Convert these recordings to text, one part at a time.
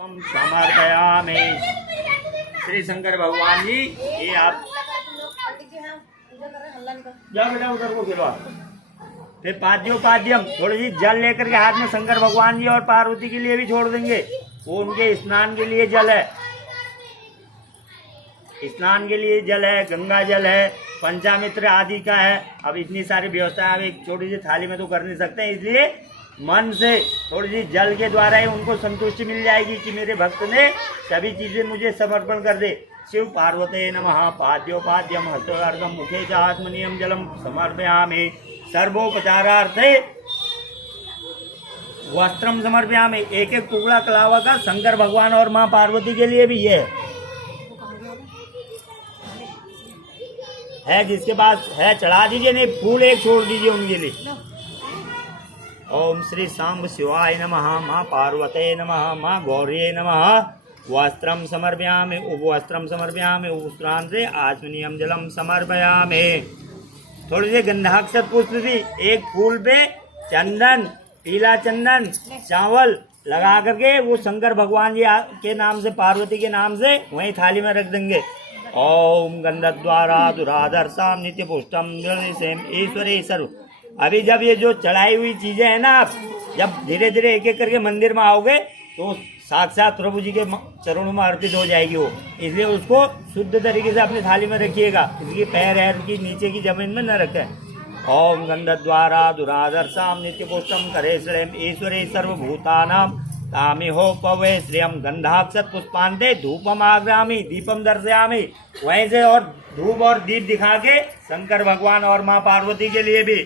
समर्पयामि। श्री शंकर भगवान जी, ये आप जाओ बेटा उधर को खिलवा। फिर पाद्योपाद्यम थोड़ी सी जल लेकर के हाथ में शंकर भगवान जी और पार्वती के लिए भी छोड़ देंगे। वो उनके स्नान के लिए जल है, स्नान के लिए जल है, गंगा जल है, पंचामित्र आदि का है। अब इतनी सारी व्यवस्था आप एक छोटी सी थाली में तो कर नहीं सकते, इसलिए मन से थोड़ी सी जल के द्वारा ही उनको संतुष्टि मिल जाएगी कि मेरे भक्त ने सभी चीजें मुझे समर्पण कर दे। शिव पार्वते नमः। पाद्योपाद्यम हस्तोर्धम मुखे च आत्मनियम जलम समर्पयामि। सर्वोपचारार्थे वस्त्रम समर्पयामि। एक एक टुकड़ा कलावा का शंकर भगवान और माँ पार्वती के लिए भी ये है जिसके पास है चढ़ा दीजिए, नहीं फूल एक छोड़ दीजिए उनके लिए। ओम श्री सांब शिवाय नमः। माँ पार्वते नमः। माँ गौरी नमः। वस्त्रम समर्पयामि। उपवस्त्रम समर्पयामि। उपस्त्रांते आचमनीयम जलम समर्पयामि। थोड़ी सी गंधाक्षत पुष्प भी एक फूल पे चंदन, पीला चंदन, चावल लगा करके वो शंकर भगवान जी के नाम से, पार्वती के नाम से वहीं थाली में रख देंगे। ओम गंधद्वारा दुराधर्षाम नित्य पुष्टम ईश्वरे सर्व। अभी जब ये जो चढ़ाई हुई चीजें हैं ना, आप जब धीरे धीरे एक एक करके मंदिर में आओगे तो साक्षात प्रभु जी के चरणों में अर्पित हो जाएगी वो। इसलिए उसको शुद्ध तरीके से अपनी थाली में रखिएगा, इसलिए पैर है की नीचे की जमीन में न रखें। ओम गंधद्वारा दुराधर्षाम नित्य पुष्टम करे श्रेम ईश्वरे सर्वभूतानाम तामि हो पवे श्रियम गंधाक्षत पुष्पांते धूपम आग्रामी दीपम दर्शयामि। वहीं से और धूप और दीप दिखा के शंकर भगवान और माँ पार्वती के लिए भी।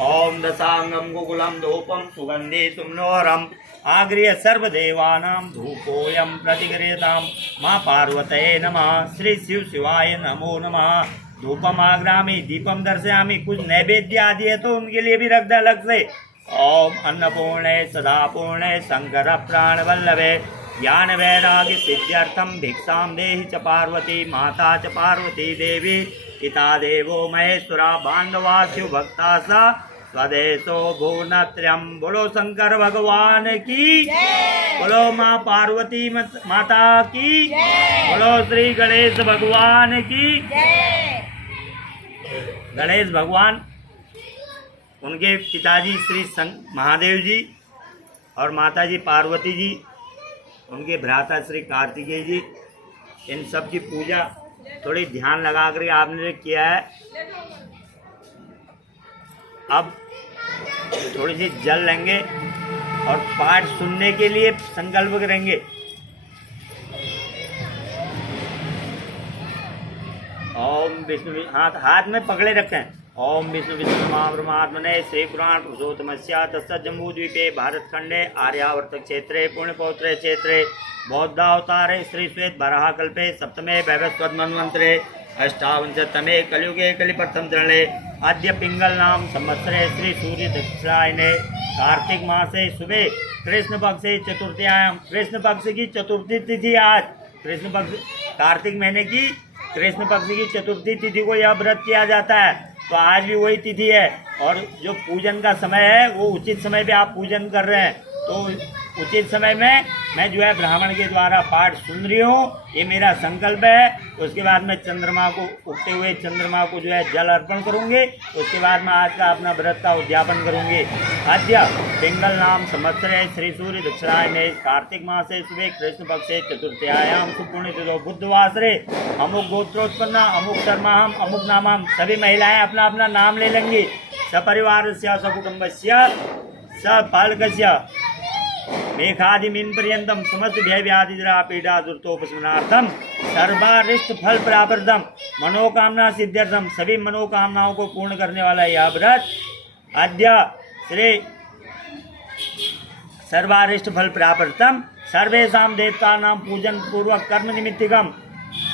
ओम दशांगम गोकुलम धूपम सुगंधे सुमनोहरम आग्रिय सर्वदेवानां धूपोयम प्रतिगृह्यताम। माँ पार्वते नमः। श्री शिव शिवाय नमो नमः। धूपम आग्रामी दीपम दर्शयामि। कुछ नैवेद्य आदि है तो उनके लिए भी रख दे अलग से। ओम अन्नपूर्णे सदापूर्णे शंकर प्राण वल्लभे ज्ञान वैराग्य सिद्ध्यर्थम भिक्षाम देहि च पार्वती माता च पार्वती देवी पिता देवो महेश्वरा बांधवास्यु भक्ता सा स्वदेशो भुवनत्रयम्। बोलो शंकर भगवान की, बोलो माँ पार्वती माता की, बोलो श्री गणेश भगवान की। गणेश भगवान, उनके पिताजी श्री महादेव जी और माताजी पार्वती जी, उनके भ्राता श्री कार्तिकेय जी, इन सब की पूजा थोड़ी ध्यान लगा कर आपने किया है। अब थोड़ी सी जल लेंगे और पाठ सुनने के लिए संकल्प करेंगे। ओम विष्णु, हाथ में पकड़े रखें। ओम विष्णु ब्रह्मात्मने श्री पुराण पुरुषोत्तमस्य तत्सजम्बूद्वीपे भारतखंडे आर्यावर्त क्षेत्रे पुण्यपौत्रे क्षेत्रे बौद्धावतारे श्री श्वेत वराह कल्पे सप्तमे वैवस्वत मन्वंतरे अष्टाविंशतमे कलियुगे कलिप्रथम चरणे अद्य पिंगल नाम संवत्सरे श्री सूर्य दक्षिणायने कार्तिक मासे सुबह कृष्ण पक्ष चतुर्थीयाम। कृष्ण पक्ष की चतुर्थी तिथि आज, कृष्ण पक्ष कार्तिक महीने की कृष्ण पक्ष की चतुर्थी तिथि को यह व्रत किया जाता है। तो आज भी वही तिथि है और जो पूजन का समय है वो उचित समय पे आप पूजन कर रहे हैं। तो उचित समय में मैं जो है ब्राह्मण के द्वारा पाठ सुन रही हूँ, ये मेरा संकल्प है। उसके बाद मैं चंद्रमा को, उगते हुए चंद्रमा को जो है जल अर्पण करूँगी। उसके बाद मैं आज का अपना व्रत का उद्यापन करूँगी। अद्य पिंगल नाम संवत्सरे श्री सूर्य दक्षिणायने कार्तिक मासे सुबह कृष्ण पक्षे चतुर्थ्यायाम सुपुण्यतिथौ बुधवासरे अमुक गोत्रोत्पन्ना अमुक शर्माहम अमुक नामाम। सभी महिलाएं अपना अपना नाम ले लेंगी। सपरिवार से सकुटुंबस्य सपालकस्य मेघादिमीन पर्यंतम समस्त भय व्याधिजरा पीड़ा दुर्तोपशमनार्थम सर्वारिष्ट फल प्राप्तम मनोकामना सिद्ध्यर्थम। सभी मनोकामनाओं को पूर्ण करने वाला यह व्रत अद्य श्री सर्वारिष्ट फल प्राप्तम सर्वेषां देवतानां पूजन पूर्वक कर्म निमित्तिकम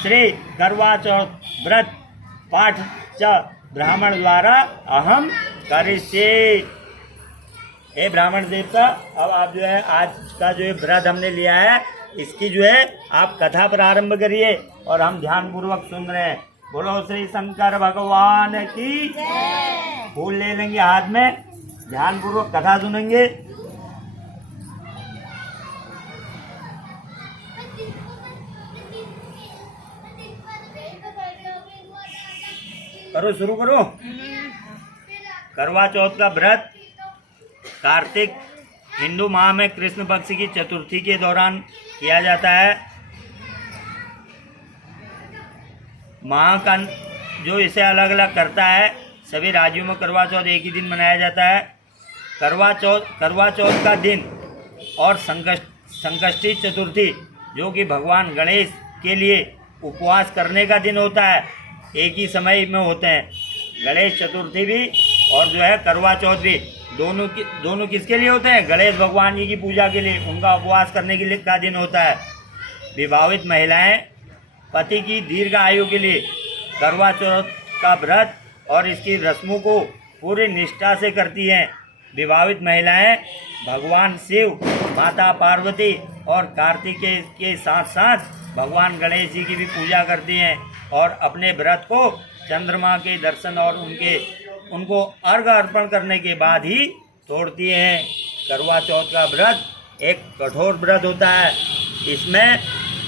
श्री करवा चौथ व्रत पाठ च ब्राह्मण द्वारा अहम करिष्ये। हे ब्राह्मण देवता, अब आप जो है आज का जो है व्रत हमने लिया है, इसकी जो है आप कथा प्रारंभ करिए और हम ध्यान पूर्वक सुन रहे हैं। बोलो श्री शंकर भगवान की। फूल ले लेंगे हाथ में, ध्यान पूर्वक कथा सुनेंगे। करो, शुरू करो। करवा चौथ का व्रत कार्तिक हिंदू माह में कृष्ण पक्ष की चतुर्थी के दौरान किया जाता है। माह का जो इसे अलग अलग करता है, सभी राज्यों में करवा चौथ एक ही दिन मनाया जाता है। करवा चौथ का दिन और संकष्टी चतुर्थी जो कि भगवान गणेश के लिए उपवास करने का दिन होता है, एक ही समय में होते हैं। गणेश चतुर्थी भी और जो है करवा चौथ भी दोनों किसके लिए होते हैं? गणेश भगवान जी की पूजा के लिए, उनका उपवास करने के लिए का दिन होता है। विवाहित महिलाएं पति की दीर्घ आयु के लिए करवा चौथ का व्रत और इसकी रस्मों को पूरी निष्ठा से करती हैं। विवाहित महिलाएं भगवान शिव, माता पार्वती और कार्तिकेय के साथ साथ भगवान गणेश जी की भी पूजा करती हैं और अपने व्रत को चंद्रमा के दर्शन और उनको अर्घ अर्पण करने के बाद ही तोड़ती हैं। करवा चौथ का व्रत एक कठोर व्रत होता है। इसमें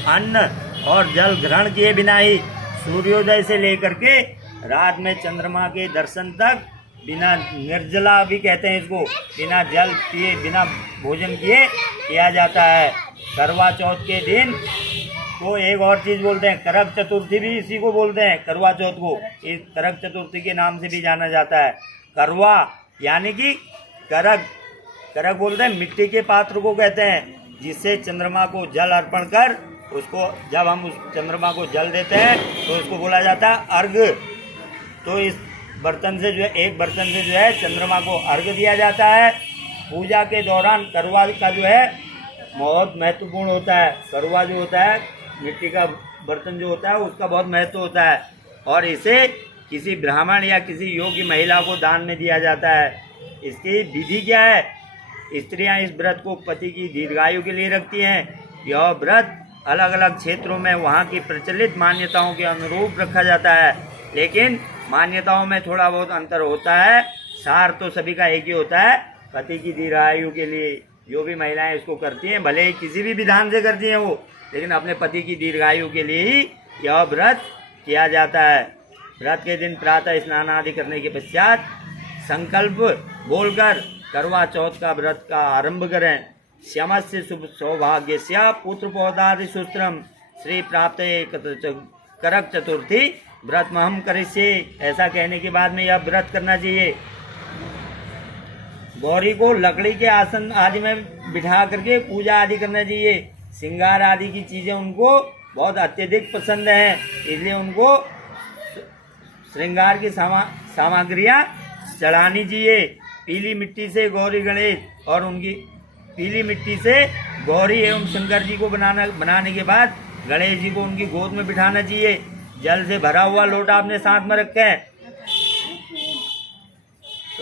अन्न और जल ग्रहण किए बिना ही सूर्योदय से लेकर के रात में चंद्रमा के दर्शन तक बिना निर्जला भी कहते हैं इसको, बिना जल पिए बिना भोजन किए किया जाता है। करवा चौथ के दिन को एक और चीज़ बोलते हैं, करक चतुर्थी भी इसी को बोलते हैं। करवा चौथ को इस करक चतुर्थी के नाम से भी जाना जाता है। करवा यानी कि करक बोलते हैं मिट्टी के पात्र को कहते हैं, जिससे चंद्रमा को जल अर्पण कर उसको जब हम उस चंद्रमा को जल देते हैं तो उसको बोला जाता है अर्घ। तो इस बर्तन से जो है, एक बर्तन से जो है चंद्रमा को अर्घ दिया जाता है। पूजा के दौरान करवा का जो है बहुत महत्वपूर्ण होता है। करवा जो होता है, मिट्टी का बर्तन जो होता है, उसका बहुत महत्व होता है और इसे किसी ब्राह्मण या किसी योग्य महिला को दान में दिया जाता है। इसकी विधि क्या है? स्त्रियां इस व्रत को पति की दीर्घायु के लिए रखती हैं। यह व्रत अलग अलग क्षेत्रों में वहाँ की प्रचलित मान्यताओं के अनुरूप रखा जाता है, लेकिन मान्यताओं में थोड़ा बहुत अंतर होता है। सार तो सभी का एक ही होता है, पति की दीर्घायु के लिए जो भी महिलाएं इसको करती हैं, भले ही किसी भी विधान से करती हैं वो, लेकिन अपने पति की दीर्घायु के लिए ही यह व्रत किया जाता है। व्रत के दिन प्रातः स्नान आदि करने के पश्चात संकल्प बोलकर करवा चौथ का व्रत का आरंभ करें। श्यामस्य शुभ सौभाग्यस्य पुत्र पौधादि सुस्त्रम श्री प्राप्त करक चतुर्थी व्रत महम करिष्ये। ऐसा कहने के बाद में यह व्रत करना चाहिए। गौरी को लकड़ी के आसन आदि में बिठा करके पूजा आदि करना चाहिए। श्रृंगार आदि की चीज़ें उनको बहुत अत्यधिक पसंद हैं, इसलिए उनको श्रृंगार की सामग्रियाँ चढ़ानी चाहिए। पीली मिट्टी से गौरी गणेश और उनकी पीली मिट्टी से गौरी एवं शंकर जी को बनाने के बाद गणेश जी को उनकी गोद में बिठाना चाहिए। जल से भरा हुआ लोटा अपने साथ में रखें।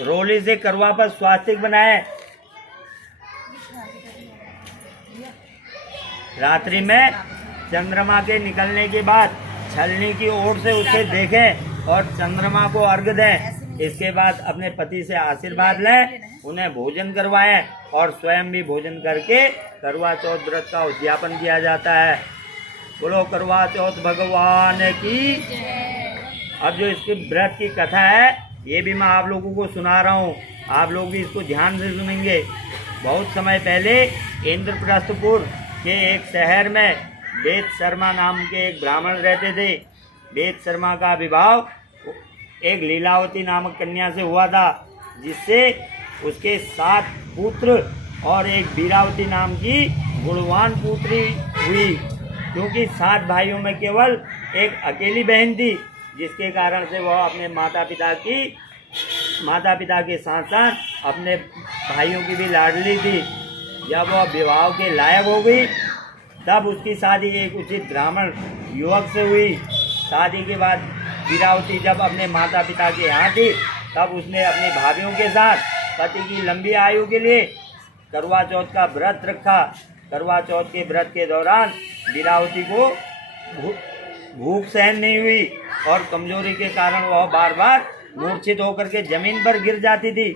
रोली से करवा पर स्वास्तिक बनाएं। रात्रि में चंद्रमा के निकलने के बाद छलनी की ओर से उसे देखें और चंद्रमा को अर्घ दें। इसके बाद अपने पति से आशीर्वाद लें, उन्हें भोजन करवाएं और स्वयं भी भोजन करके करवा चौथ व्रत का उद्यापन किया जाता है। बोलो करवा चौथ भगवान की। अब जो इसके व्रत की कथा है, ये भी मैं आप लोगों को सुना रहा हूँ, आप लोग भी इसको ध्यान से सुनेंगे। बहुत समय पहले इंद्रप्रस्थपुर के एक शहर में वेद शर्मा नाम के एक ब्राह्मण रहते थे। वेद शर्मा का विवाह एक लीलावती नामक कन्या से हुआ था, जिससे उसके 7 पुत्र और एक वीरावती नाम की गुणवान पुत्री हुई। क्योंकि 7 भाइयों में केवल एक अकेली बहन थी, जिसके कारण से वह अपने माता पिता के साथ साथ अपने भाइयों की भी लाडली थी। जब वह विवाह के लायक हो गई, तब उसकी शादी एक उचित ब्राह्मण युवक से हुई। शादी के बाद वीरावती जब अपने माता पिता के यहाँ थी, तब उसने अपनी भाभियों के साथ पति की लंबी आयु के लिए करवा चौथ का व्रत रखा। करवा चौथ के व्रत के दौरान वीरावती को भूख सहन नहीं हुई और कमजोरी के कारण वह बार बार मूर्छित होकर के जमीन पर गिर जाती थी।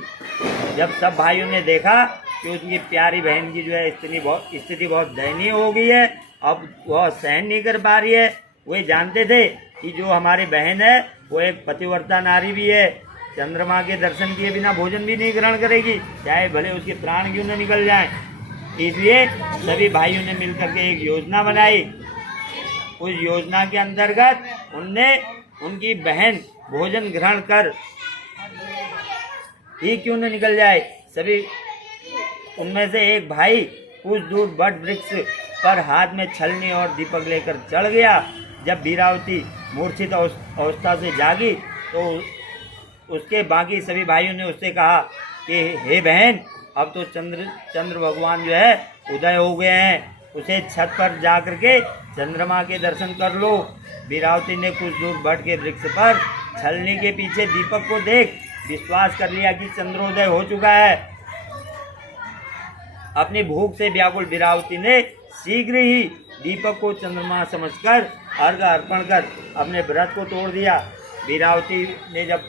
जब सब भाइयों ने देखा कि उसकी प्यारी बहन की जो है स्थिति बहुत दयनीय हो गई है, अब वह सहन नहीं कर पा रही है, वे जानते थे कि जो हमारी बहन है वो एक पतिव्रता नारी भी है, चंद्रमा के दर्शन किए बिना भोजन भी नहीं ग्रहण करेगी, चाहे भले उसके प्राण क्यों न निकल जाएं। इसलिए सभी भाइयों ने मिलकर के एक योजना बनाई। उस योजना के अंतर्गत उनने उनकी बहन भोजन ग्रहण कर ही क्यों न निकल जाए, सभी उनमें से एक भाई कुछ दूर बट वृक्ष पर हाथ में छलनी और दीपक लेकर चढ़ गया। जब वीरावती मूर्छित अवस्था से जागी तो उसके बाकी सभी भाइयों ने उससे कहा कि हे बहन, अब तो चंद्र भगवान जो है उदय हो गए हैं, उसे छत पर जाकर के चंद्रमा के दर्शन कर लो। वीरावती ने कुछ दूर बट के वृक्ष पर छलनी के पीछे दीपक को देख विश्वास कर लिया कि चंद्रोदय हो चुका है। अपनी भूख से व्याकुल वीरावती ने शीघ्र ही दीपक को चंद्रमा समझकर अर्घ अर्पण कर अपने व्रत को तोड़ दिया। वीरावती ने जब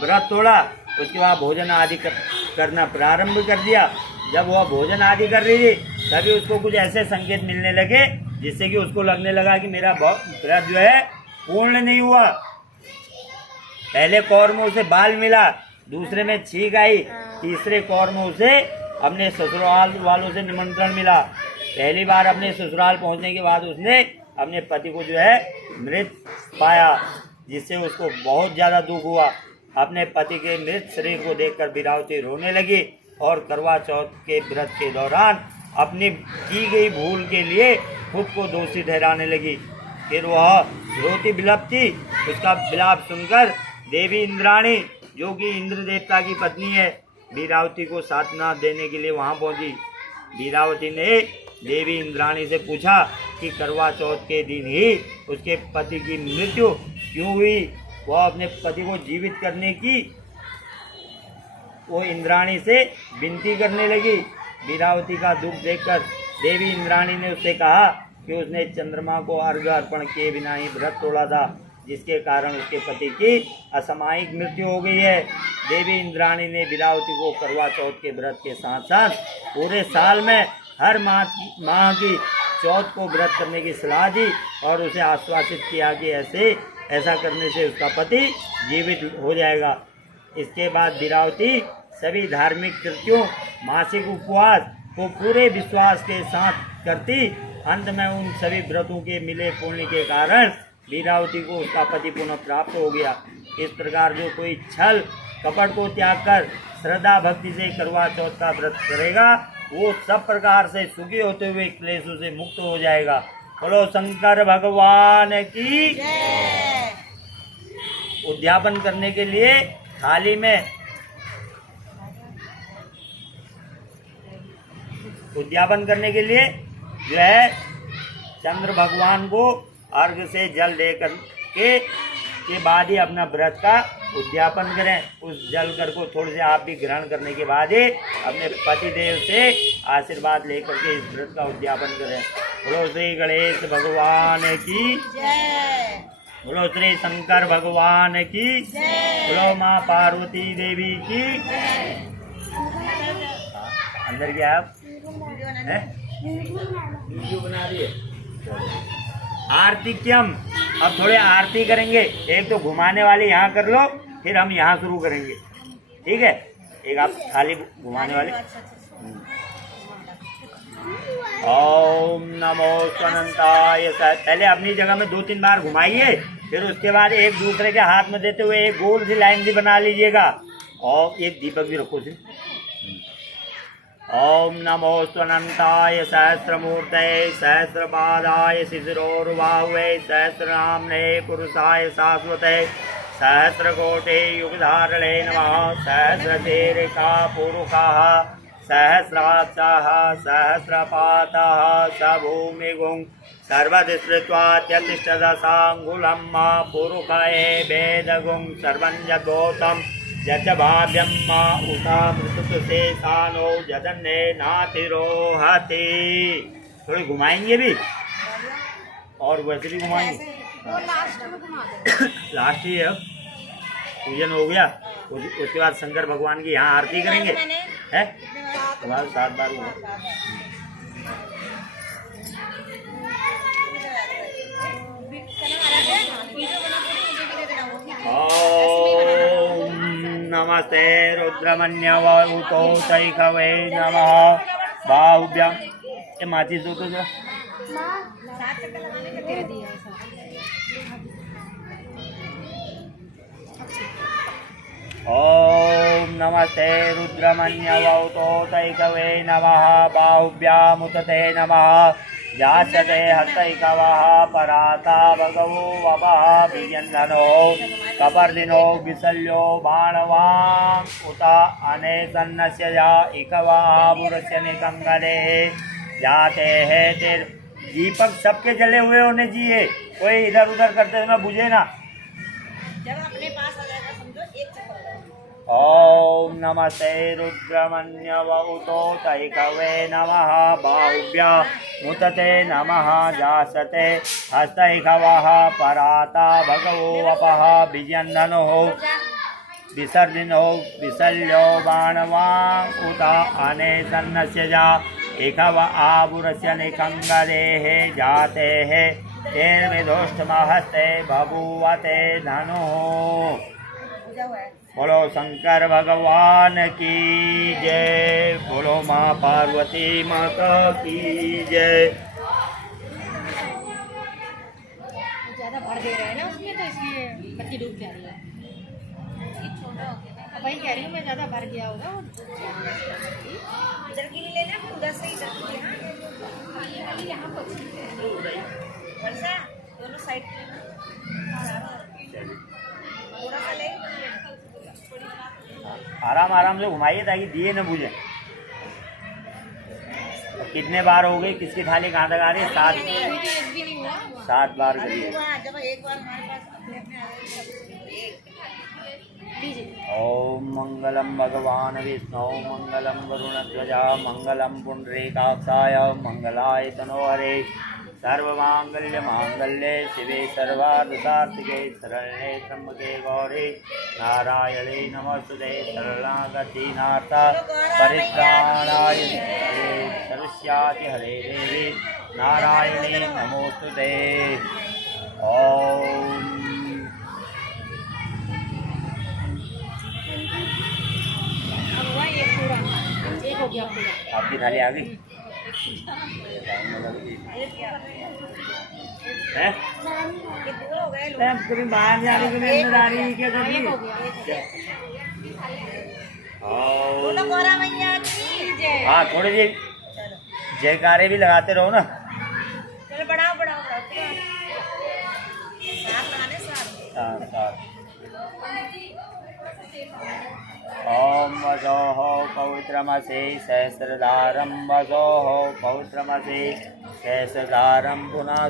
व्रत तोड़ा उसके बाद भोजन आदि करना प्रारंभ कर दिया। जब वह भोजन आदि कर रही थी तभी उसको कुछ ऐसे संकेत मिलने लगे जिससे कि उसको लगने लगा कि मेरा व्रत जो है पूर्ण नहीं हुआ। पहले कौर में उसे बाल मिला, दूसरे में छींक आई, तीसरे कौर में उसे अपने ससुराल वालों से निमंत्रण मिला। पहली बार अपने ससुराल पहुंचने के बाद उसने अपने पति को जो है मृत पाया, जिससे उसको बहुत ज़्यादा दुख हुआ। अपने पति के मृत शरीर को देखकर वीरावती रोने लगी और करवा चौथ के व्रत के दौरान अपनी की गई भूल के लिए खुद को दोषी ठहराने लगी। फिर वह रोती बिलपती। उसका विलाप सुनकर देवी इंद्राणी, जो कि इंद्र देवता की पत्नी है, वीरावती को सांत्वना देने के लिए वहां पहुंची। वीरावती ने देवी इंद्राणी से पूछा कि करवा चौथ के दिन ही उसके पति की मृत्यु क्यों हुई। वह अपने पति को जीवित करने की वो इंद्राणी से विनती करने लगी। वीरावती का दुख देखकर देवी इंद्राणी ने उससे कहा कि उसने चंद्रमा को अर्घ अर्पण किए बिना ही व्रत तोड़ा था, जिसके कारण उसके पति की असामयिक मृत्यु हो गई है। देवी इंद्राणी ने वीरावती को करवा चौथ के व्रत के साथ साथ पूरे साल में हर माह की चौथ को व्रत करने की सलाह दी और उसे आश्वासित किया कि ऐसा करने से उसका पति जीवित हो जाएगा। इसके बाद वीरावती सभी धार्मिक कृत्यों, मासिक उपवास को पूरे विश्वास के साथ करती। अंत में उन सभी व्रतों के मिले पुण्य के कारण वीरावती को उसका पति पुनः प्राप्त हो गया। इस प्रकार जो कोई छल कपट को त्याग कर श्रद्धा भक्ति से करवा चौथ का व्रत करेगा, वो सब प्रकार से सुखी होते हुए क्लेशों से मुक्त हो जाएगा। बोलो शंकर भगवान की। उद्यापन करने के लिए थाली में उद्यापन करने के लिए जो है चंद्र भगवान को अर्घ से जल देकर के बाद ही अपना व्रत का उद्यापन करें। उस जल कर को थोड़े से आप भी ग्रहण करने के बाद ही अपने पति देव से आशीर्वाद लेकर के इस व्रत का उद्यापन करें। बोलो श्री गणेश भगवान की जय। बोलो श्री शंकर भगवान की जय। बोलो माँ पार्वती देवी की जय। अंदर क्या आप वीडियो बना रही है। आरतीक्यम, अब थोड़े आरती करेंगे। एक तो घुमाने वाली यहाँ कर लो, फिर हम यहाँ शुरू करेंगे, ठीक है। एक आप थाली घुमाने वाले। ओम नमो स्वनंताय। पहले अपनी जगह में 2-3 बार घुमाइए, फिर उसके बाद एक दूसरे के हाथ में देते हुए एक गोल सी लाइन भी बना लीजिएगा। और एक दीपक भी रखो सी। ओम नमो स्वनंताय सहस्रमूर्तये सहस्रपादाय शिशिरोर्बाहुवे सहस्रनाम्ने पुरुषाय शाश्वते सहस्रकोटि युगधारणे नमः। सहस्रशीर्षा पुरुषः सहस्राक्षः सहस्रपातः स भूमिगुं सर्वतिष्ठत्वात्यतिष्ठदशाङ्गुलं पुरुषये वेदगुं सर्वं यद्भूतं यच भाव्यं उषामृतशेषानो जदन्ने नातिरोहति। थोड़ी घुमाएंगे भी और वैसे भी घुमाएंगे। लास्ट ही है, पूजन हो गया। उसके बाद शंकर भगवान की यहाँ आरती करेंगे, है 7 बार हुआ। नमस्ते रुद्रमन्यवतो तैकवे नमः बाहुभ्याम। ये माचिस दो तो जरा। ओम नमस्ते रुद्रमन्यवतो तैकवे नमः बाहुभ्याम उतते नमः जासते हस्तैकवः पराता भगवो वपः विजन्धनो कपर्दिनो विशल्यो बाणवां उत अनेसन्नस्य या इकवापुरस्य निकंगले जाते हैं तेर। दीपक सबके जले हुए होने चाहिए, कोई इधर उधर करते समय बुझे ना। जब अपने पास आ जाएगा समझो एक चक्कर। ओम नमस्ते रुद्रमन्यवतो तैकवे नमः बाहुभ्याम मुतते नमः जासते हस्तैकवः पराता भगवो वपः विजन्धनो विसर्जिनो विशल्यो बाणवां उत अनेसन्नस्य जा एकव आपुरस्य निकंगलेः जाते है तेर्विदोष्टमहस्ते बभूवते धनुः। बोलो शंकर भगवान की जय, बोलो माँ पार्वती माता की जय। ज्यादा भर दे रहे हैं ना उसमें, तो इसलिए बत्ती डूब जा रही है। वही कह रही हूँ मैं, ज्यादा भर गया होगा। इधर की भी लेना, उधर से इधर की लेना। यहाँ पर वर्षा दोनों साइड थोड़ा सा ले। आराम आराम से घुमाइए ताकि दिए न बुझे। कितने बार हो गई, किसकी थाली कहाँ तक आ रही है? 7 बार करिए। जब एक बार हमारे पास अपने अपने आ गए। ओम मंगलम भगवान विष्णु मंगलम वरुणध्वजा मंगलम पुंडरीकाक्षाय मंगलाय तनोहरे सर्वमांगल्य मांगल्ये शिवे सर्वार्थसार्थिके शरण्ये त्र्यंबके गौरी नारायणे नमोस्तुते शरणागति नाथा परित्राणाय सर्वस्याति हरे देवी नारायणे नमोस्तुते। ओम ये पूरा एक हो गया पूरा। आपकी थाली आ गई है? कितने हो गए लोग? कभी बाहर जाने के लिए अंदर आ रही है क्या कभी? एक हो गया। और बोलो गौरा मैया की जय। हाँ थोड़ी सी चलो जयकारे भी लगाते रहो ना। चलो बढ़ाओ बढ़ाओ बढ़ाओ। साथ लगाने साथ। हाँ, साथ। ओम वसोः पवित्रमसि सहस्रधारं वसोः पवित्रमसि सहस्रधारं पुनः